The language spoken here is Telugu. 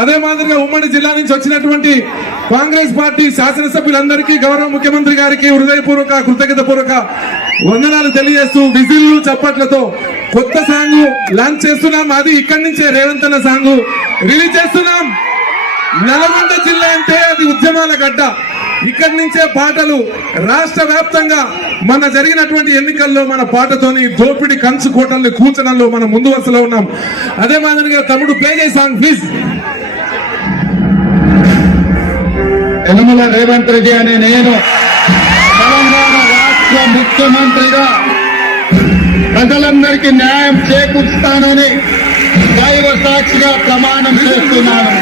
అదే మాదిరిగా ఉమ్మడి జిల్లా నుంచి వచ్చినటువంటి కాంగ్రెస్ పార్టీ శాసనసభ్యులందరికీ గౌరవ ముఖ్యమంత్రి గారికి హృదయపూర్వక కృతజ్ఞతపూర్వక వందనాలు తెలియజేస్తూ విజిల్లు చప్పట్లతో కొత్త సాంగ్ లాంచ్ చేస్తున్నాం. అది ఇక్కడి నుంచే రేవంత్ అన్న సాంగ్ రిలీజ్ చేస్తున్నాం. నల్గొండ జిల్లా అంటే అది ఉద్యమాల గడ్డ. ఇక్కడి నుంచే పాటలు రాష్ట్ర వ్యాప్తంగా మన జరిగినటువంటి ఎన్నికల్లో మన పాటతోని దోపిడి కంచు కోటల్ని కూర్చడంలో మనం ముందు వరుసలో ఉన్నాం. అదే మాదిరిగా తమ్ముడు ప్లే చేయి సాంగ్ ప్లీజ్. యనమల రేవంత్ రెడ్డి అనే నేను తెలంగాణ రాష్ట్ర ముఖ్యమంత్రిగా ప్రజలందరికీ న్యాయం చేకూరుస్తానని దైవ సాక్షిగా ప్రమాణం చేస్తున్నాను.